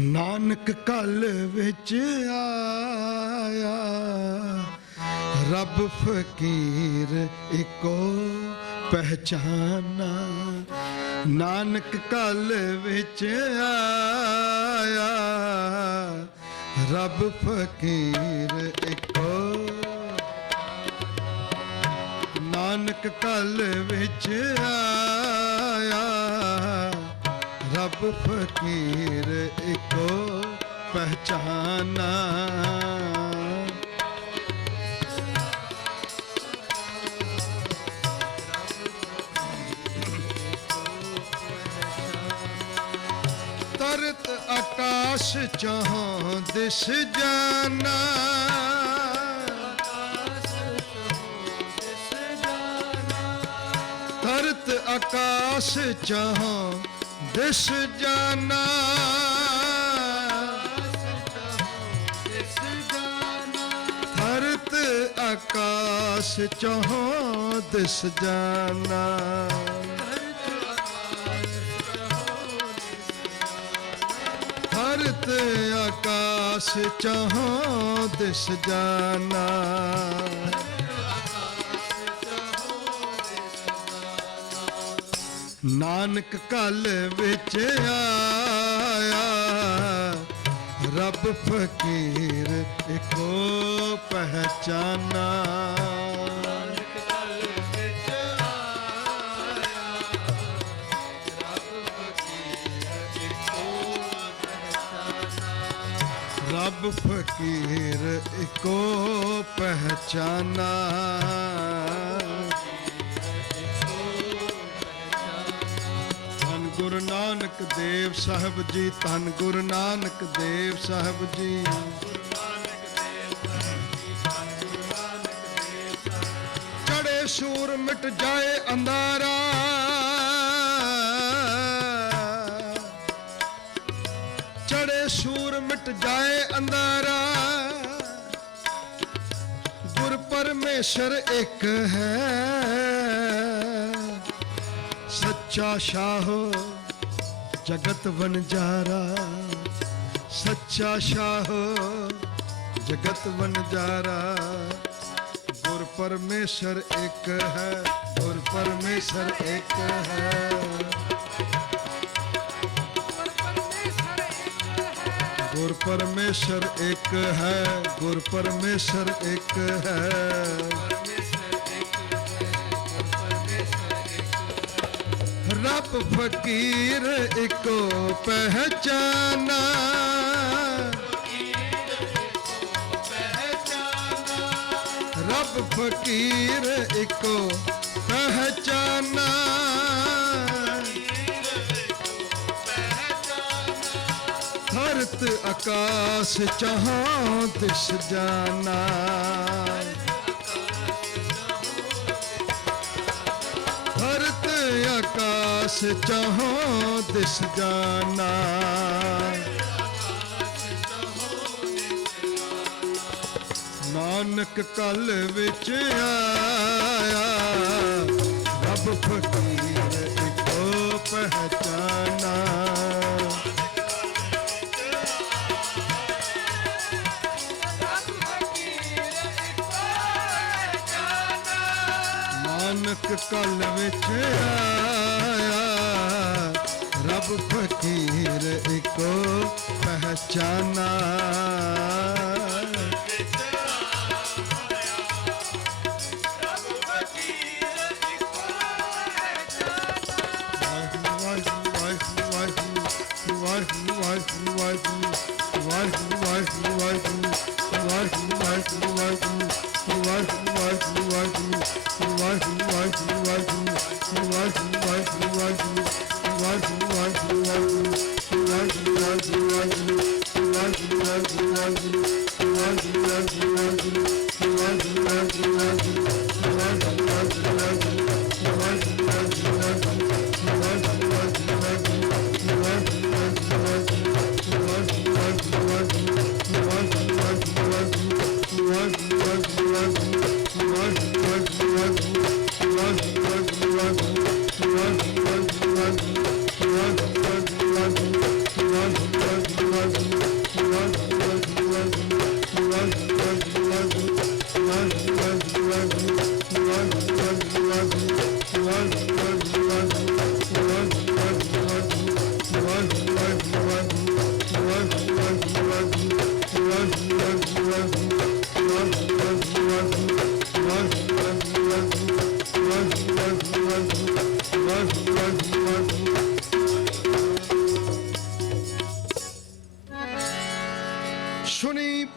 ਨਾਨਕ ਕਲ ਵਿੱਚ ਆਇਆ, ਰੱਬ ਫਕੀਰ ਇੱਕੋ ਪਹਿਚਾਨਾ। ਨਾਨਕ ਕਲ ਵਿੱਚ ਆਇਆ, ਰੱਬ ਫਕੀਰ ਇੱਕੋ। ਨਾਨਕ ਕਲ ਵਿੱਚ ਆਇਆ, ਰੱਬ ਫਕੀਰ ਇੱਕੋ ਪਹਿਚਾਨਾ। ਤਰਤ ਆਕਾਸ਼ ਚੋਂ ਦਿਸ ਜਾਨਾ, ਤਰਤ ਆਕਾਸ਼ ਚੋਂ ਦਿਸ ਜਾਨਾ। ਤਰਤ ਆਕਾਸ਼ ਚੋਂ ਦਿਸ ਜਾਨਾ। ਤਰਤ ਆਕਾਸ਼ ਚੋਂ ਦਿਸ ਜਾਨਾ। ਨਾਨਕ ਕਲ ਵਿੱਚ ਆਇਆ, ਰੱਬ ਫਕੀਰ ਇੱਕੋ ਪਹਿਚਾਨਾ। ਨਾਨਕ ਕਲ ਵਿੱਚ ਆਇਆ, ਰੱਬ ਫਕੀਰ ਇੱਕੋ ਪਹਿਚਾਨਾ। ਰੱਬ ਫਕੀਰ ਇੱਕੋ ਪਹਿਚਾਨਾ। ਗੁਰੂ ਨਾਨਕ ਦੇਵ ਸਾਹਿਬ ਜੀ, ਧੰਨ ਗੁਰੂ ਨਾਨਕ ਦੇਵ ਸਾਹਿਬ ਜੀ। ਚੜੇ ਸੂਰ ਮਿਟ ਜਾਏ ਅੰਧਾਰਾ, ਚੜੇ ਸੂਰ ਮਿਟ ਜਾਏ ਅੰਧਾਰਾ। ਗੁਰ ਪਰਮੇਸ਼ਰ ਇੱਕ ਹੈ, ਸੱਚਾ ਸ਼ਾਹੋ ਜਗਤ ਵਣਜਾਰਾ। ਸੱਚਾ ਸ਼ਾਹੋ ਜਗਤ ਵਣਜਾਰਾ। ਗੁਰ ਪਰਮੇਸ਼ਰ ਇੱਕ ਹੈ, ਗੁਰ ਪਰਮੇਸ਼ਰ ਇੱਕ ਹੈ। ਗੁਰ ਪਰਮੇਸ਼ਰ ਇੱਕ ਹੈ, ਗੁਰ ਪਰਮੇਸ਼ਰ ਇੱਕ ਹੈ। ਰੱਬ ਫਕੀਰ ਇੱਕੋ ਪਹਿਚਾਨਾ। ਰੱਬ ਫਕੀਰ ਇੱਕੋ ਪਹਿਚਾਨਾ। ਧਰਤ ਆਕਾਸ਼ ਚੋਂ ਦਿਸ ਜਾਨਾ। ਧਰਤ ਆਕਾਸ਼ ਚੋਂ ਦਿਸ ਜਾਨਾ। ਨਾਨਕ ਕਲ ਵਿੱਚ ਆਇਆ, ਰੱਬ ਫਕੀਰ ਇੱਕੋ ਪਹਿਚਾਨਾ। ਨਾਨਕ ਕਲ ਵਿੱਚ ਆਇਆ, ਰੱਬ ਫਕੀਰ ਇੱਕੋ ਪਹਿਚਾਨਾ।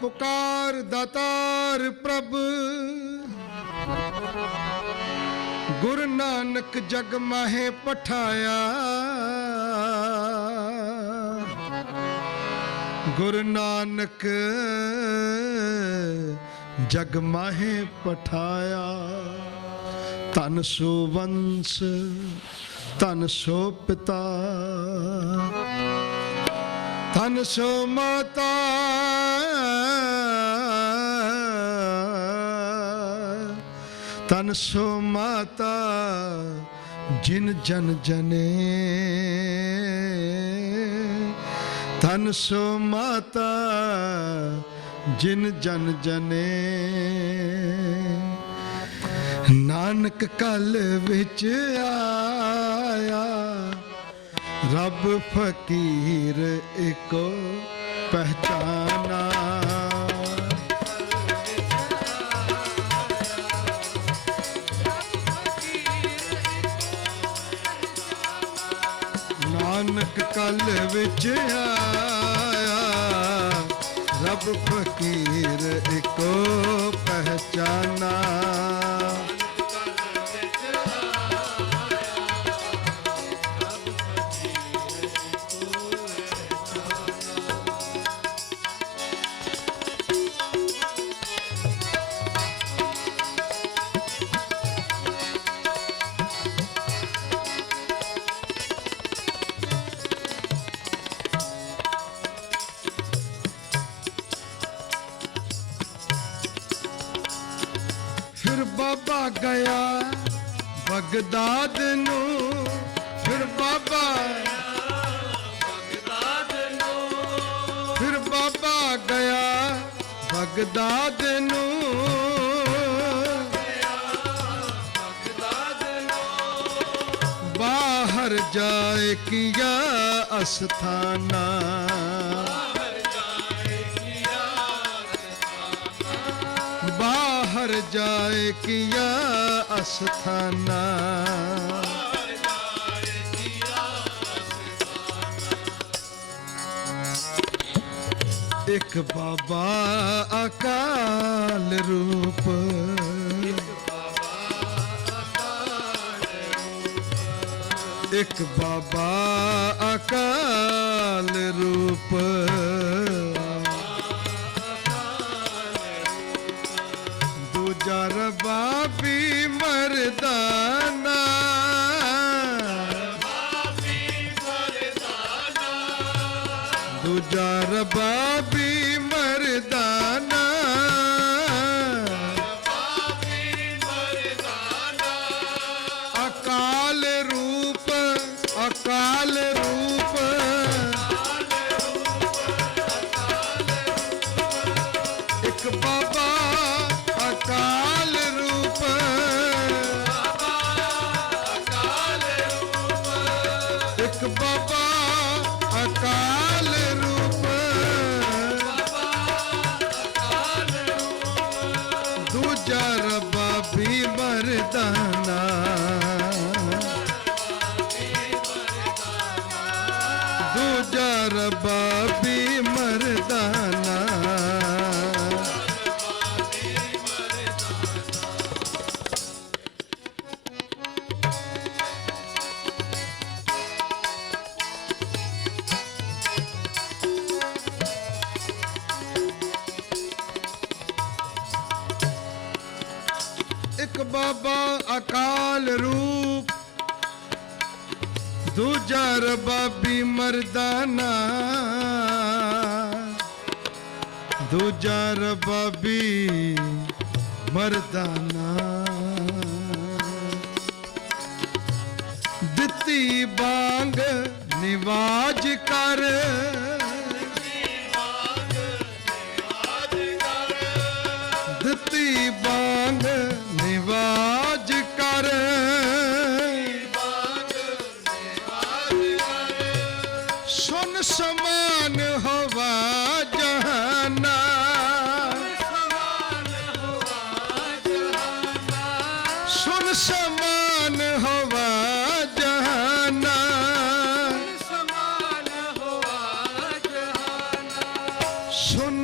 पुकार दातार प्रभ, गुरु नानक जग माहे पठाया। गुरु नानक जग माहे पठाया। धन सो वंश धन सो पिता, धन सो माता, धन सो माता जिन जन जने। धन सो माता जिन जन जने। नानक कल विच आया, रब फकीर एको पहचाना। नानक कल विच आया, रब फकीर एको पहचाना। फिर बाबा गया बगदाद नू, फिर बाबा फिर बाबा गया बगदाद नू। बाहर जाए किया अस्थाना। बाहर जाए किया अस्थाना। एक बाबा अकाल रूप, एक बाबा अकाल रूप। दूजा रबाबी मर्दाना, दूजा रबाबी मर्दाना। अकाल रूप, अकाल रूप, एक बाबा अकाल रूप। एक बाबा अकाल रूप। दूजा रबाबी मर्दाना। दूजा रबाबी मर्दाना। एक बाबा अकाल रूप, दूजा रबाबी मर्दाना। दूजा रबाबी मर्दाना। दिती बांग निवाज कर, दिती बांग निवाज कर। सुन समान हवा जहाना। सुन समान हवा जहाना। सुन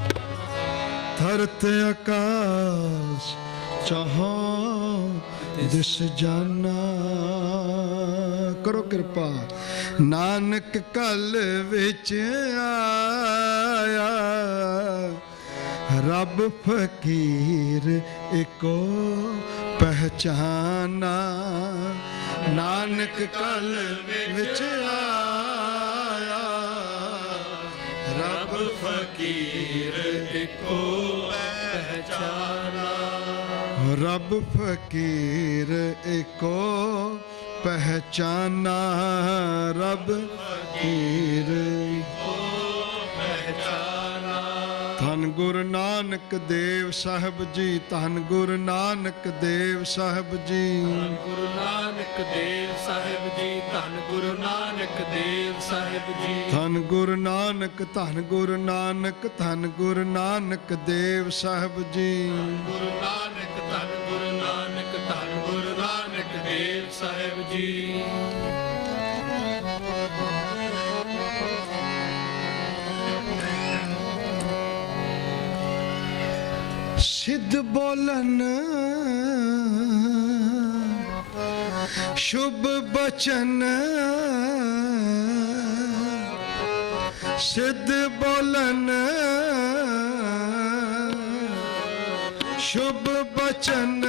धरत आकाश चाहों दिस जाना। करो कृपा। नानक कल विच आया रब फकीर एको पहचाना। नानक कल विच आया रब फकीर एको पहचाना। रब फकीर एको पहचाना। रब फकीर एको पहचाना। धन गुरु नानक देव साहब जी, धन गुरु नानक देव साहब जी, धन गुरु नानक देव साहिब जी, धन गुरु नानक देव साहिब जी, धन गुरु नानक, धन गुरु नानक, धन गुरु नानक देव साहब जी, गुरु नानक, धन गुरु नानक, धन गुरु नानक देव साहिब जी। सिद्ध बोलन शुभ बचन, सिद्ध बोलन शुभ बचन,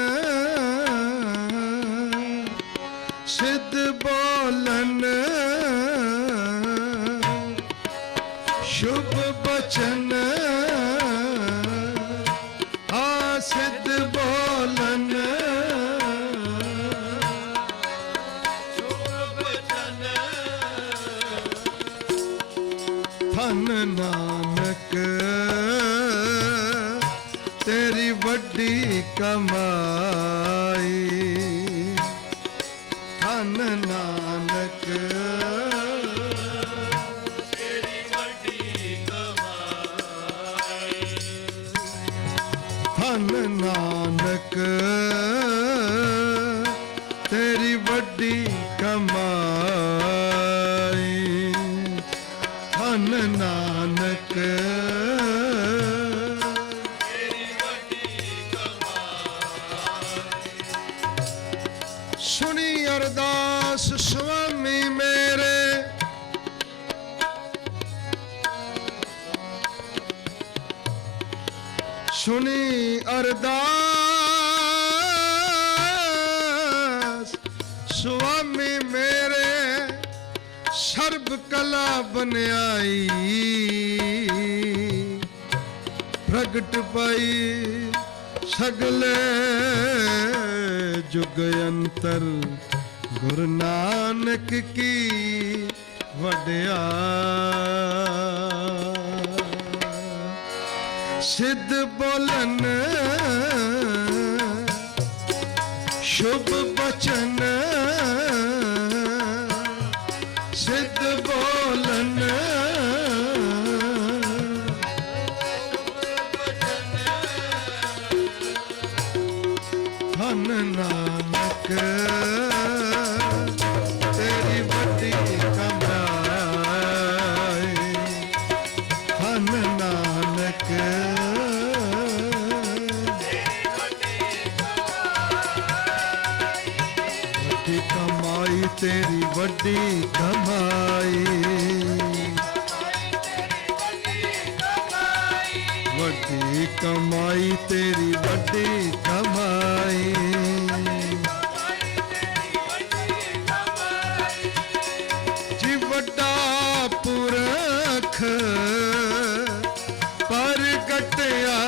सिद्ध बोलन शुभ बचन, सिद्ध बोलन शुभ बचन। धन नानक तेरी वड्डी कमाई, धन नानक तेरी वड्डी कमाई, धन नानक तेरी वड्डी कमाई, धन नानक तेरी वड्डी कमाई। सुनी अरदास स्वामी मेरे, सुनी अरदास स्वामी मेरे, सर्ब कला बन्याई प्रगट पाई, सगले जुग अंतर गुरु नानक की वड्याई। सिद्ध बोलन शुभ बचन, सिद्ध बोलन धन नानक तेरी वड्डी कमाई, धन नानक वड्डी कमाई, तेरी वड्डी कमाई, वड्डी कमाई तेरी वड्डी कमाई। जी वड्डा पुरख परगटया,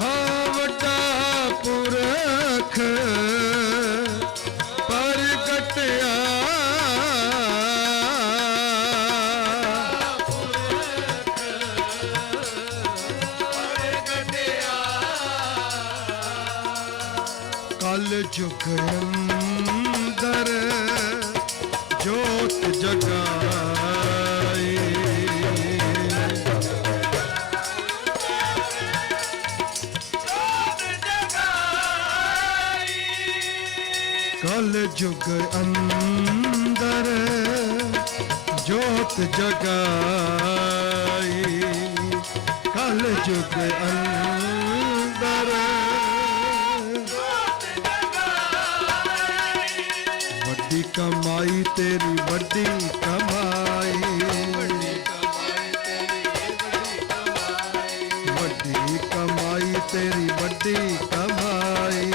हाँ वड्डा पुरख परगटया, कल जुग अंदर जोत जगाई, ਕਲ ਜੁਗ ਅੰਦਰ ਜੋਤ ਜਗਾਈ, ਕਲ ਜੁਗ ਅੰਦਰ ਵੱਡੀ ਕਮਾਈ ਤੇਰੀ ਵੱਡੀ ਕਮਾਈ, ਵੱਡੀ ਕਮਾਈ ਤੇਰੀ ਵੱਡੀ ਕਮਾਈ।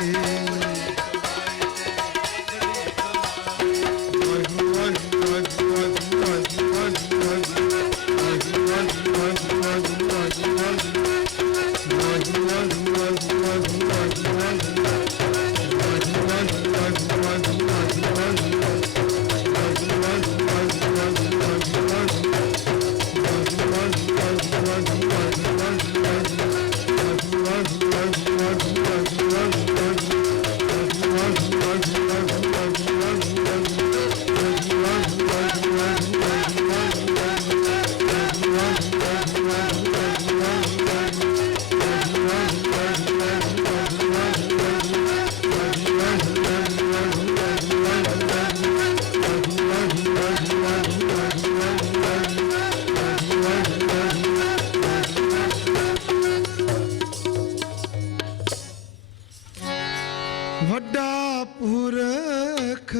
ਵੱਡਾ ਪੁਰਖ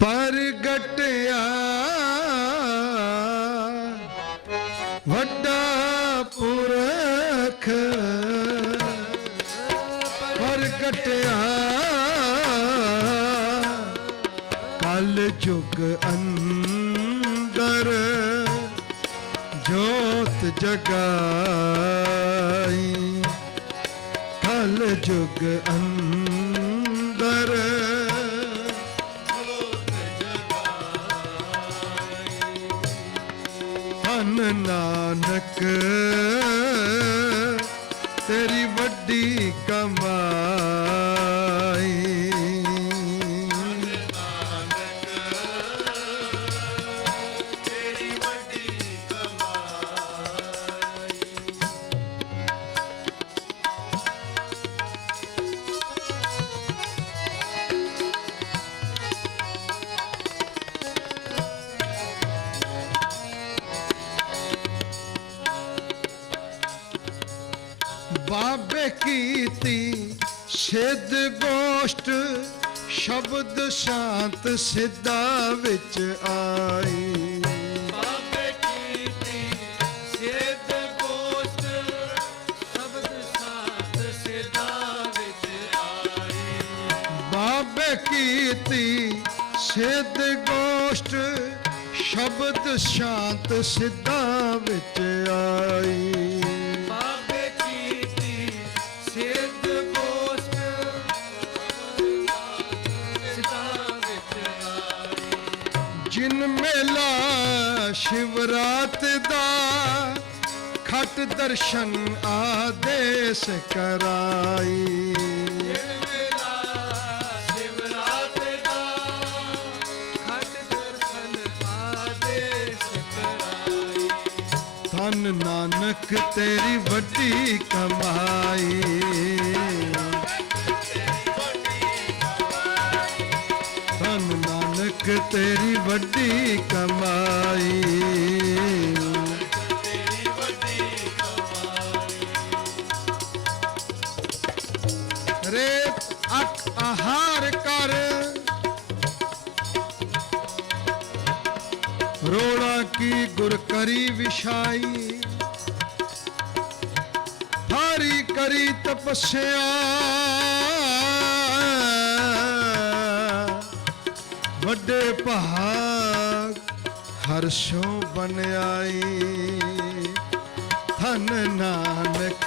ਪ੍ਰਗਟਿਆ, ਵੱਡਾ ਪੁਰਖ ਪ੍ਰਗਟਿਆ, ਕਲ ਜੁਗ ਅੰਦਰ ਜੋਤ ਜਗਾਈ, ਕਲ ਜੁਗ ਅੰਦਰ ਜੋਤ ਜਗਾਈ। ਧੰਨ ਨਾਨਕ ਤੇਰੀ ਵੱਡੀ ਕਮਾਈ, ਤੇਰੀ ਵੱਡੀ ਕਮਾਈ। ਬਾਬੇ ਕੀਤੀ ਸਿੱਧ ਗੋਸ਼ਟ, ਸ਼ਬਦ ਸ਼ਾਂਤ ਸਿੱਧਾ ਵਿੱਚ ਆਈ, ਬਾਬੇ ਕੀਤੀ ਸਿੱਧ ਗੋਸ਼ਟ, ਸ਼ਬਦ ਸ਼ਾਂਤ ਸਿੱਧਾ ਵਿੱਚ ਆਈ, ਬਾਬੇ ਕੀਤੀ ਸਿੱਧ ਗੋਸ਼ਟ, ਸ਼ਬਦ ਸ਼ਾਂਤ ਸਿੱਧਾ ਵਿੱਚ ਆਈ, ਬਾਬੇ ਕੀਤੀ ਸਿੱਧ ਗੋਸ਼ਟ, ਸਿੱਧਾ ਵਿੱਚ ਆਈ। ਜਿਨ ਮੇਲਾ ਸ਼ਿਵਰਾਤ ਦਾ ਖਟ ਦਰਸ਼ਨ ਆਦੇਸ਼ ਕਰਾਈ, ਸ਼ਿਵਰਾਤ ਦਾ ਖਟ ਦਰਸ਼ਨ ਆਦੇਸ਼ ਕਰਾਈ। ਧੰਨ ਨਾਨਕ ਤੇਰੀ ਵੱਡੀ ਕਮਾਈ, ਧੰਨ ਨਾਨਕ ਤੇਰੀ ਵੱਡੀ ਕਮਾਈ, ਤੇਰੀ ਵੱਡੀ ਕਮਾਈ। ਰੇਤ ਅਕ ਆਹਾਰ ਕਰ, ਰੋੜਾ ਕੀ ਗੁਰ ਕਰੀ ਵਿਛਾਈ, ਹਾਰੀ ਕਰੀ ਤਪੱਸਿਆ, ਵੱਡੇ ਭਾਗ ਹਰਸ਼ੋਂ ਬਨ ਆਈ, ਧੰਨ ਨਾਨਕ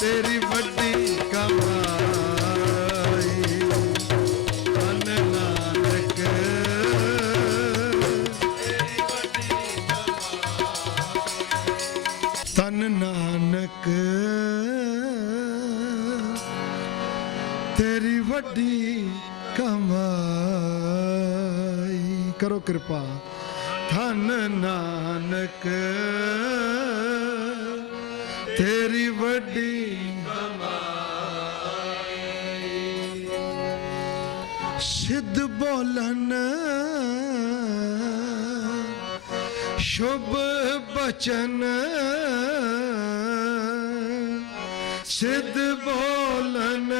ਤੇਰੀ ਵੱਡੀ ਕਮਾਈ, ਧੰਨ ਨਾਨਕ ਤੇਰੀ ਵੱਡੀ ਕਮਾਈ, ਧੰਨ ਨਾਨਕ ਤੇਰੀ ਵੱਡੀ ਕਮਾਈ। ਕਰੋ ਕਿਰਪਾ। ਧੰਨ ਨਾਨਕ ਤੇਰੀ ਵੱਡੀ ਕਮਾਈ। सिद्ध बोलन शुभ बचन सिद्ध बोलन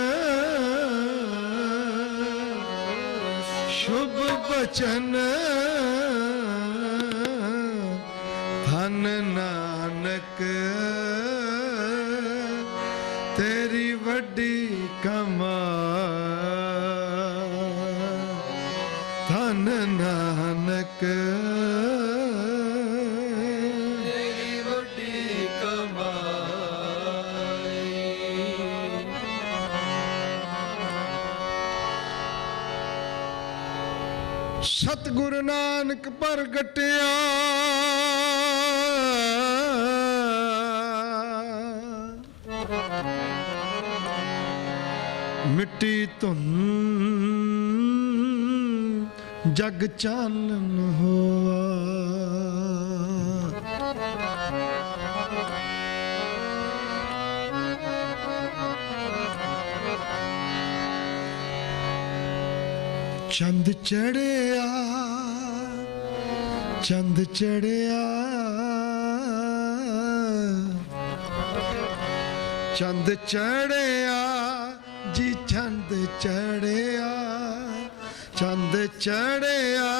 शुभ बचन धन नानक तेरी वड्डी कमाई धन नानक तेरी वड्डी कमाई। सतगुरु नानक प्रगटिया मिट्टी धुन जग चानन होआ चंद चढ़िया चंद चढ़िया चंद चढ़िया जी चंद चढ़िया चंद चढ़िया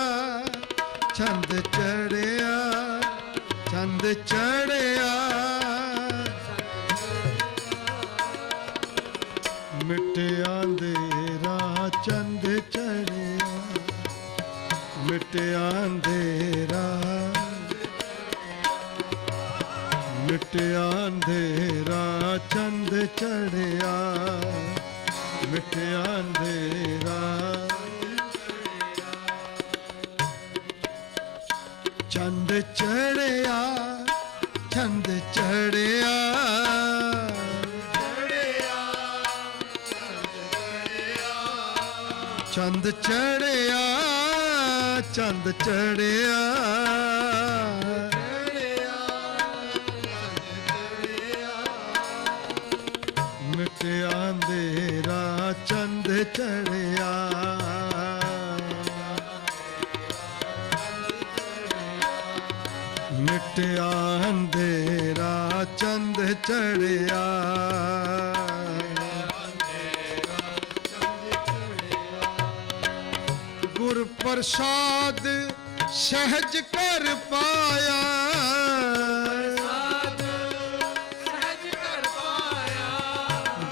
चंद चढ़िया चंद चढ़िया मिटिया अंधेरा चंद चढ़िया मिटिया अंधेरा मिटिया अंधेरा चंद चढ़िया मिटिया अंधेरा चंद चढ़िया चंद चढ़िया चंद चढ़िया चंद चढ़िया मिटिया अंधेरा चंद चढ़िया मिटिया अंधेरा चंद चढ़िया गुर प्रसाद सहज कर पाया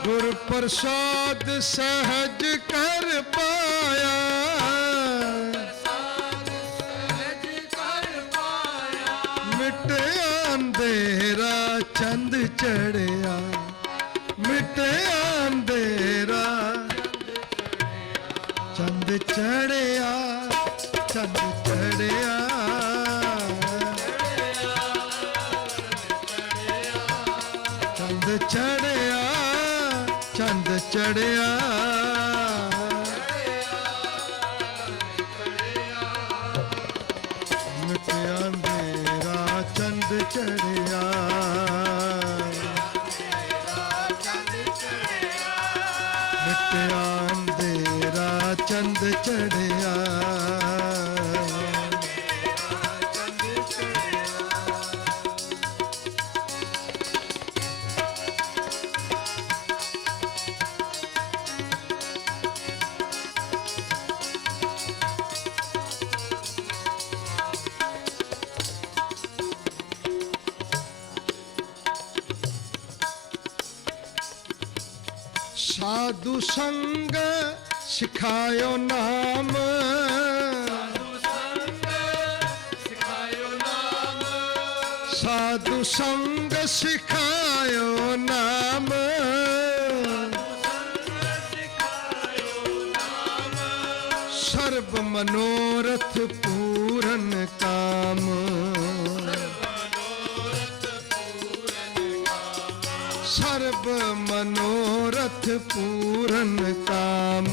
गुर प्रसाद सहज कर पाया मिटिया अंधेरा चंद चढ़िया मिटिया अंधेरा चंद चढ़िया चंद चढ़िया चंद चढ़िया चंद चढ़िया मिटिया अंधेरा चंद चढ़िया मिटिया अंधेरा चंद चढ़िया साधु संग सिखायो नाम साधु संग सिखायो नाम सर्व मनोरथ पूरन काम सर्व मनोरथ पूरन काम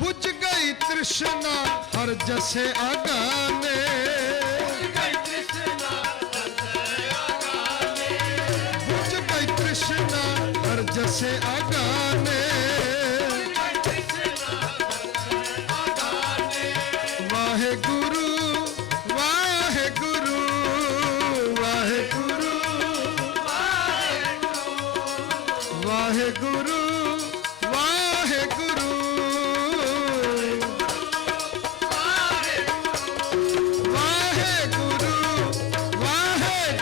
बुझ गई तृष्णा हर जसे आगाने बुझ गई तृष्णा हर जसे ਦਿਸੇ ਅਗਾਨੇ ਵਾਹਿਗੁਰੂ ਵਾਹਿਗੁਰੂ ਵਾਹਿਗੁਰੂ ਵਾਹਿਗੁਰੂ ਵਾਹਿਗੁਰੂ ਵਾਹਿਗੁਰੂ ਵਾਹਿਗੁਰੂ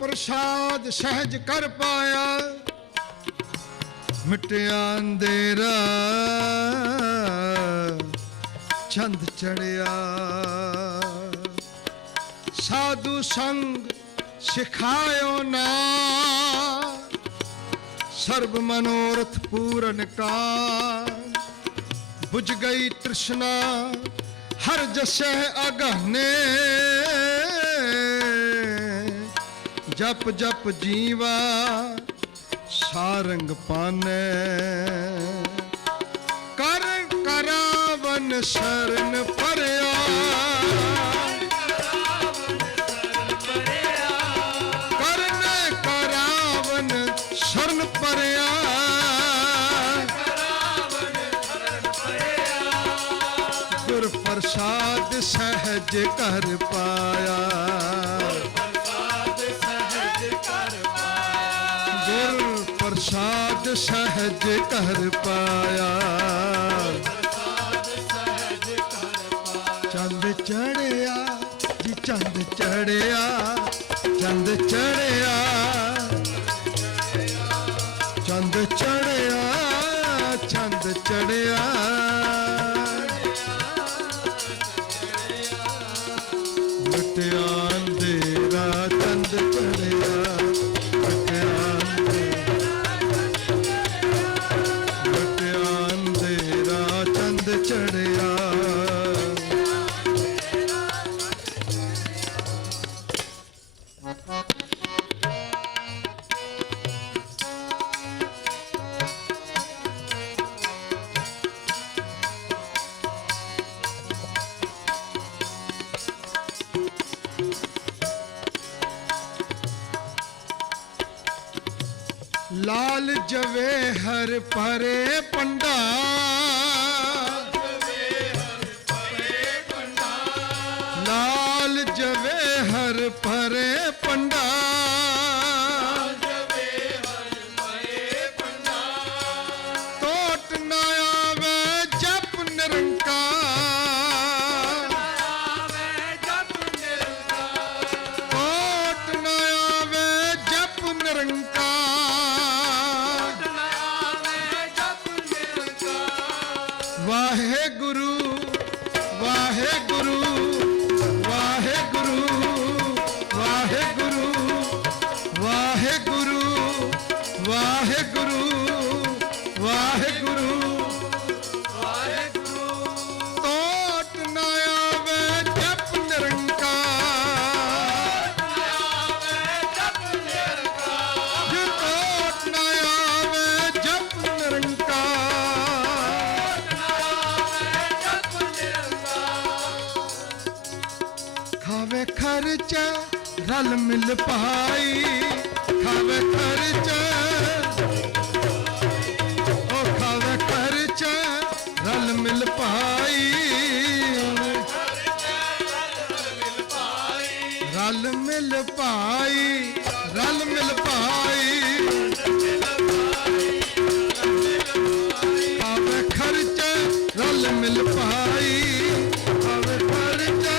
ਪ੍ਰਸਾਦ ਸਹਿਜ ਕਰ ਪਾਇਆ ਮਿਟਿਆ ਅੰਧੇਰਾ ਚੰਦ ਚੜਿਆ ਸਾਧੂ ਸੰਗ ਸਿਖਾਇਓ ਨਾ ਸਰਬ ਮਨੋਰਥ ਪੂਰਨ ਕਾ बुझ गई तृष्णा हर जसै अगहने जप जप जीवा सारंग पाने कर करावन शरण परया करने करावन शरण परया गुर प्रसाद सहज कर पाया गुर प्रसाद सहज कर पाया चंद चढ़िया जी चंद चढ़िया चंद चढ़िया चंद चढ़िया चंद चढ़िया मिटिया अंधेरा चंद चढ़िया मिटिया अंधेरा चंद चढ़िया लाल जवे हर परे पंडा लाल जवे हर परे पंडा टोट न आवे जप निरंकार टोट न आवे जप निरंकार वाहेगुरु वाहेगुरु वाहेगुरु वाहेगुरु वाहेगुरु वाहेगुरु वाहेगुरु टोट न आवे जप निरंकार जो टोट न आवे जप निरंकार खावे खर्चा रल मिल पाई खावे खर्चा ओ खावे खर्चा रल मिल पाई रल मिल पाई रल मिल पाई खावे खर्चा रल मिल पाई खावे खर्चा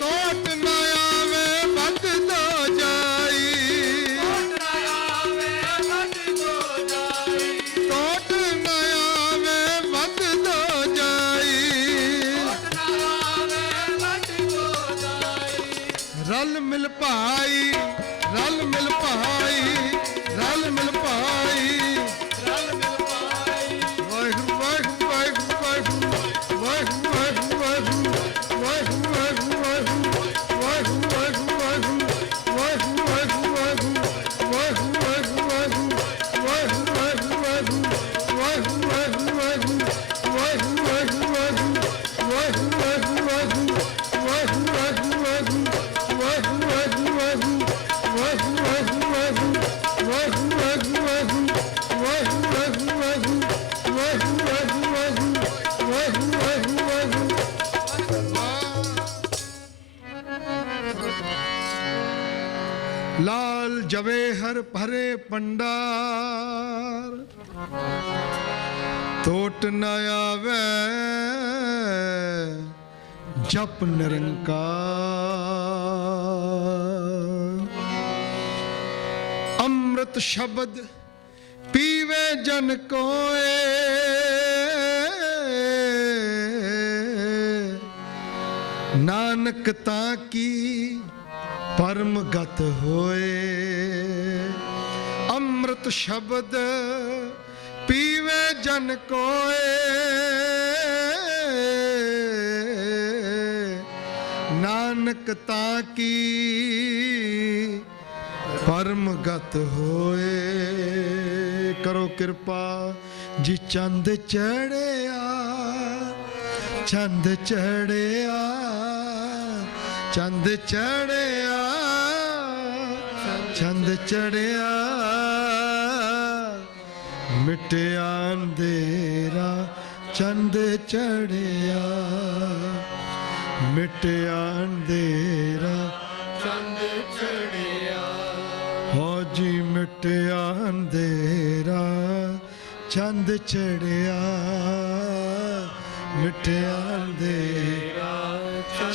टोट न आवे बद दो जाई ਰਲ ਮਿਲ ਭਾਈ, ਰਲ ਮਿਲ ਭਾਈ, ਰਲ ਮਿਲ ਭਾਈ, ਰਲ ਮਿਲ ਪਾਈ ਵਾਹਿਗੁਰੂ ਵਾਹਿਗੁਰੂ ਵਾਹਿਗੁਰੂ ਵਾਹਿਗੁਰੂ ਵਾਹਿਗੁਰੂ ਵਾਹਿਗੁਰੂ ਵਾਹਿਗੁਰੂ ਵਾਹਿਗੁਰੂ ਵਾਹਿਗੁਰੂ ਵਾਹਿਗੁਰੂ ਵਾਹਿਗੁਰੂ ਵਾਹਿਗੁਰੂ ਵਾਹਿਗੁਰੂ ਲਾਲ ਜਵੇ ਹਰ ਭਰੇ ਪੰਡਾਰ, ਟੋਟ ਨ ਆਵੇ ਜਪ ਨਿਰੰਕਾਰ। ਅੰਮ੍ਰਿਤ ਸ਼ਬਦ ਪੀਵੇ ਜਨ ਕੋਏ, ਨਾਨਕ ਤਾਂ ਕੀ ਪਰਮ ਗਤ ਹੋਏ। ਅੰਮ੍ਰਿਤ ਸ਼ਬਦ ਪੀਵੇ ਜਨ ਕੋਏ, ਨਾਨਕ ਤਾਂ ਕੀ ਪਰਮ ਗਤ ਹੋਏ। ਕਰੋ ਕਿਰਪਾ ਜੀ ਚੰਦ ਚੜਿਆ, ਚੰਦ ਚੜਿਆ, ਚੰਦ ਚੜਿਆ, ਚੰਦ ਚੜਿਆ, ਮਿਟਿਆ ਅੰਧੇਰਾ ਚੰਦ ਚੜਿਆ, ਮਿਟਿਆ ਅੰਧੇਰਾ ਚੰਦ ਚੜਿਆ, ਹੋ ਜੀ ਮਿਟਿਆ ਅੰਧੇਰਾ ਚੰਦ ਚੜਿਆ, ਮਿਟਿਆ ਅੰਧੇਰਾ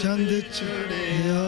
ਚੰਦ ਚੜਿਆ।